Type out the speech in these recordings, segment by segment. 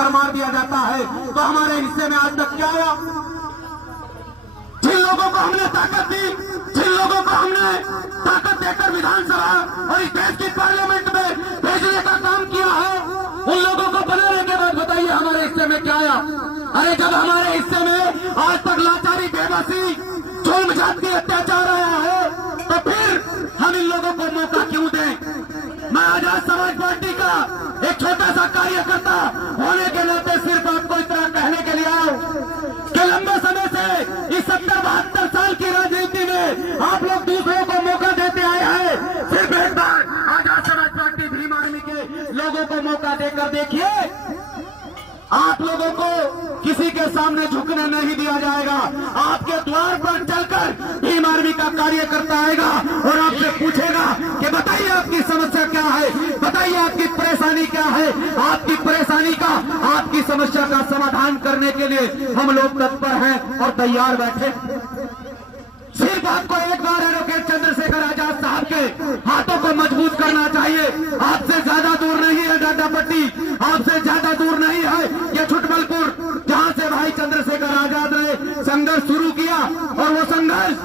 पर मार दिया जाता है। तो हमारे हिस्से में आज तक क्या आया? जिन लोगों को हमने ताकत दी, जिन लोगों को हमने ताकत देकर विधानसभा और इस देश की पार्लियामेंट में भेजने का काम किया है, उन लोगों को बनाने के बाद बताइए हमारे हिस्से में क्या आया? अरे जब हमारे हिस्से में आज तक लाचारी, बेबसी, जुल्म, जाति, अत्याचार आया है, तो फिर हम इन लोगों को मौका क्यों दें? मैं आजाद समाज पार्टी का एक छोटा सा कार्यकर्ता होने के नाते सिर्फ आपको इतना कहने के लिए आया कि लंबे समय से इस 70-72 साल की राजनीति में आप लोग दूसरों को मौका देते आए हैं। सिर्फ एक बार आजाद समाज पार्टी भीम आर्मी के लोगों को मौका देकर देखिए, आप लोगों को किसी के सामने झुकने नहीं दिया जाएगा। आपके द्वार पर चलकर भीम आर्मी का कार्यकर्ता आएगा और आपसे पूछेगा कि बताइए आपकी समस्या क्या है, बताइए आपकी परेशानी क्या है। आपकी परेशानी का, आपकी समस्या का समाधान करने के लिए हम लोग तत्पर हैं और तैयार बैठे। सिर्फ आपको एक बार एडवोकेट चंद्रशेखर आजाद साहब के हाथों को मजबूत करना चाहिए। आपसे ज्यादा दूर नहीं है डाटापट्टी, आपसे ज्यादा दूर नहीं है ये छुटमलपुर, जहां से भाई चंद्रशेखर आजाद ने संघर्ष शुरू किया। और वो संघर्ष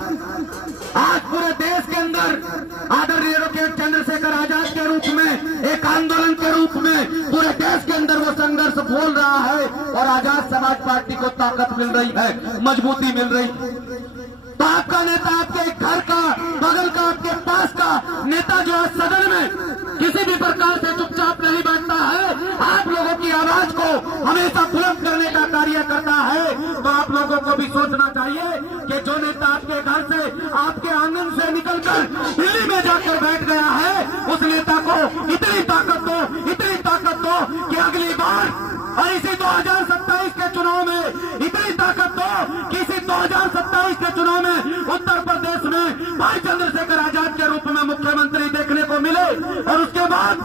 आज पूरे देश के अंदर आदरणीय एडवोकेट चंद्रशेखर आजाद के रूप में, एक आंदोलन के रूप में पूरे देश के अंदर वो संघर्ष बोल रहा है और आजाद समाज पार्टी को ताकत मिल रही है, मजबूती मिल रही है। तो आपका नेता, आपके घर का, बगल का, आपके पास का नेता जो है सदन में किसी भी प्रकार से चुपचाप नहीं बैठता है, आप लोगों की आवाज को हमेशा बुलंद करने का कार्य करता है। तो आप लोगों को भी सोचना चाहिए कि जो नेता आपके घर से, आपके आंगन से निकलकर दिल्ली में जाकर बैठ गया है, उस नेता को इतनी ताकत दो, इतनी ताकत दो कि अगली बार और इसी 2027 के चुनाव में इतनी ताकत दो कि इसी 2027 के चुनाव में उत्तर प्रदेश में भाई चंद्रशेखर आजाद के रूप में मुख्यमंत्री देखने को मिले। और उसके बाद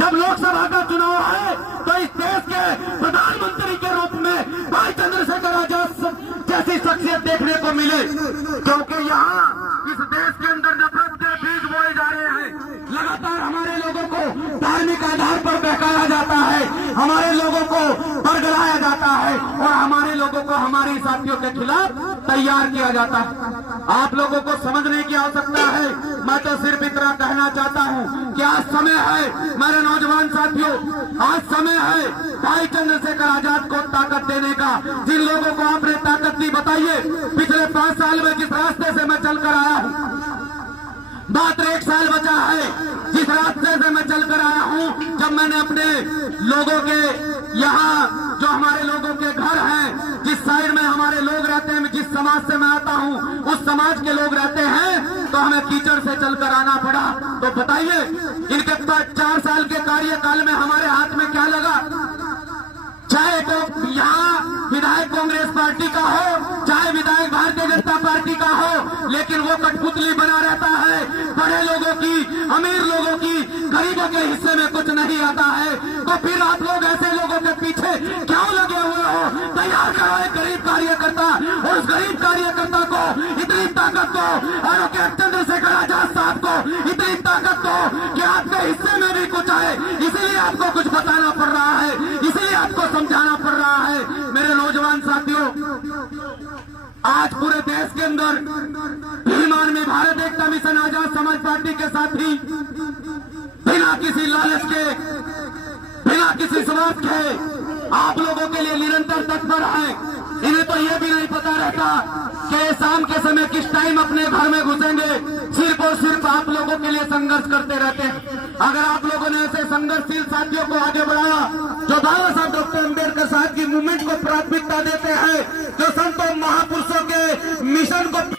जब लोकसभा का चुनाव है तो इस देश के प्रधानमंत्री के रूप में भाई चंद्रशेखर आजाद जैसी शख्सियत देखने को मिले। क्योंकि यहाँ इस देश के अंदर नफरत के बीज बोए जा रहे हैं। लगातार हमारे लोगों को धार्मिक आधार पर बहकाया जाता है, हमारे लोगों को बरगलाया जाता है और हमारे लोगों को हमारे साथियों के खिलाफ तैयार किया जाता है। आप लोगों को समझने की आवश्यकता है। मैं तो सिर्फ इतना कहना चाहता हूँ कि आज समय है मेरे नौजवान साथियों, आज समय है भाई चंद्रशेखर आजाद को ताकत देने का। जिन लोगों को आपने ताकत दी, बताइए पिछले 5 साल में जिस रास्ते से मैं चलकर आया हूँ, मात्र 1 साल बचा है जिस रास्ते से मैं चलकर आया हूँ। जब मैंने अपने लोगों के यहाँ, जो हमारे लोगों के घर हैं, जिस साइड में हमारे लोग रहते हैं, जिस समाज से मैं आता हूँ उस समाज के लोग रहते हैं, तो हमें कीचड़ से चलकर आना पड़ा। तो बताइए इनके 4 साल के कार्यकाल में हमारे हाथ में क्या लगा? चाहे तो यहाँ विधायक कांग्रेस पार्टी का हो, चाहे विधायक भारतीय जनता पार्टी का हो, लेकिन वो कठपुतली बना रहता है। बड़े लोगों की, अमीर लोगों की, गरीबों के हिस्से में कुछ नहीं आता है। तो फिर आप लोग ऐसे लोगों के पीछे क्यों लगे हुए हो? तैयार करो एक गरीब कार्यकर्ता और उस गरीब कार्यकर्ता को इतनी ताकत दो, एडवोकेट चंद्रशेखर आजाद साहब को इतनी ताकत दो कि आपके हिस्से में भी कुछ आए। इसीलिए आपको कुछ बताना पड़ रहा है, इसीलिए आपको समझाना पड़ रहा है। मेरे नौजवान साथियों, आज पूरे देश के अंदर भीम आर्मी, भारत एकता मिशन, आजाद समाज पार्टी के साथी बिना किसी लालच के, बिना किसी स्वार्थ के आप लोगों के लिए निरंतर तत्पर है। इन्हें तो यह भी नहीं पता रहता कि शाम के समय किस टाइम अपने घर में घुसेंगे। सिर्फ और सिर्फ आप लोगों के लिए संघर्ष करते रहते हैं। अगर आप लोगों ने ऐसे संघर्षशील साथियों को आगे बढ़ाया, जो बाबा साहब डॉक्टर अम्बेडकर साहब की मूवमेंट को प्राथमिकता देते हैं, जो संतों महापुरुषों के मिशन को